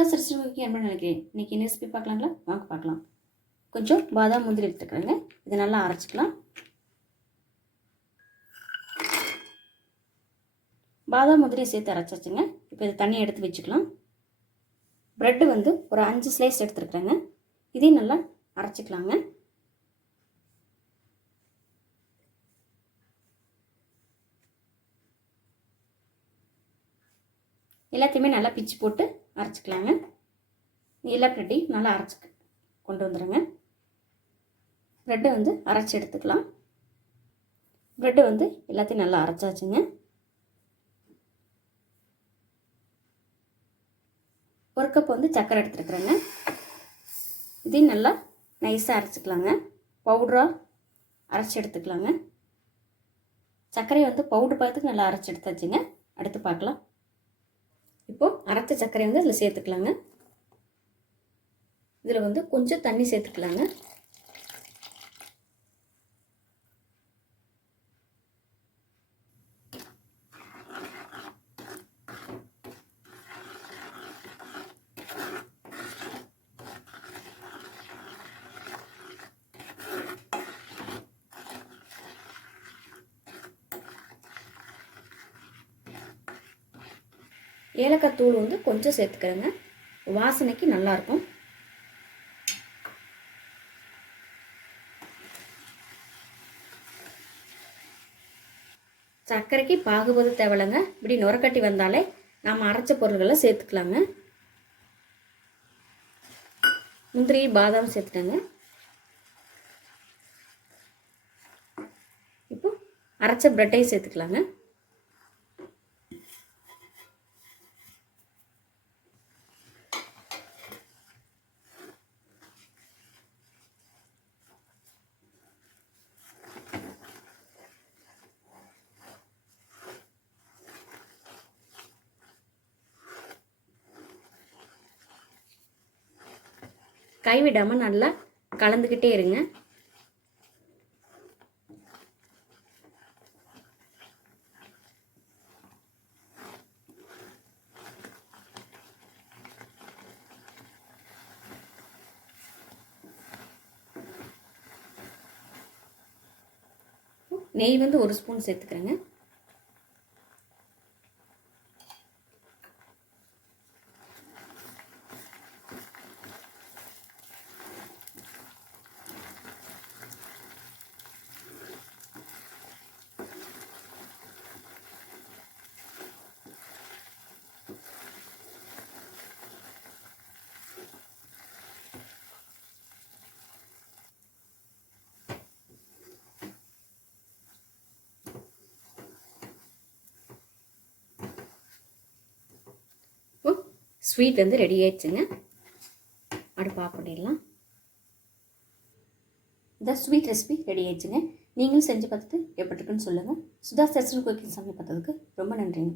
Sudha's recipe என்ன நினைக்கிறேன். இன்றைக்கி என்ன ரெசிபி பார்க்கலாங்களா? வாங்க பார்க்கலாம். கொஞ்சம் பாதாம் முந்திரி எடுத்துக்கிறேங்க. இதை நல்லா அரைச்சிக்கலாம். பாதாம் முந்திரியை சேர்த்து அரைச்சாச்சுங்க. இப்போ இதை தண்ணியை எடுத்து வச்சுக்கலாம். ப்ரெட்டு வந்து ஒரு 5 ஸ்லைஸ் எடுத்துருக்குறேங்க. இதையும் நல்லா அரைச்சிக்கலாங்க. எல்லாத்தையுமே நல்லா பிச்சு போட்டு அரைச்சிக்கலாங்க. எல்லா ப்ரெட்டையும் நல்லா அரைச்சி கொண்டு வந்துடுங்க. ப்ரெட்டை வந்து அரைச்சி எடுத்துக்கலாம். ப்ரெட்டு வந்து எல்லாத்தையும் நல்லா அரைச்சாச்சுங்க. ஒரு கப் வந்து சர்க்கரை எடுத்துருக்குறேங்க. இதையும் நல்லா நைஸாக அரைச்சிக்கலாங்க. பவுடராக அரைச்சி எடுத்துக்கலாங்க. சர்க்கரையை வந்து பவுடர் பார்த்துக்கு நல்லா அரைச்சி எடுத்தாச்சுங்க. அடுத்து பார்க்கலாம். இப்போது அரைச்ச சர்க்கரை வந்து இதில் சேர்த்துக்கலாங்க. இதில் வந்து கொஞ்சம் தண்ணி சேர்த்துக்கலாங்க. ஏலக்காய் தூள் வந்து கொஞ்சம் சேர்த்துக்கிறேங்க. வாசனைக்கு நல்லாயிருக்கும். சர்க்கரைக்கு பாகுபது தேவையில்லைங்க. இப்படி நுரக்கட்டி வந்தாலே நாம் அரைச்ச பொருள்களை சேர்த்துக்கலாங்க. முந்திரி பாதாம் சேர்த்துட்டேங்க. இப்போ அரைச்ச ப்ரெட்டையும் சேர்த்துக்கலாங்க. கைவிடாமல் நல்லா கலந்துக்கிட்டே இருங்க. நெய் வந்து 1 ஸ்பூன் சேர்த்துக்கிறேங்க. ஸ்வீட் வந்து ரெடி ஆயிடுச்சுங்க. அடுப்பு ஆஃப் பண்ணிடலாம். இந்த ஸ்வீட் ரெசிபி ரெடி ஆயிடுச்சுங்க. நீங்களும் செஞ்சு பார்த்துட்டு எப்படி இருக்குன்னு சொல்லுங்கள். சுதாஸ் ரெசிபி குக்கிங் சமையல் பார்த்ததுக்கு ரொம்ப நன்றிங்க.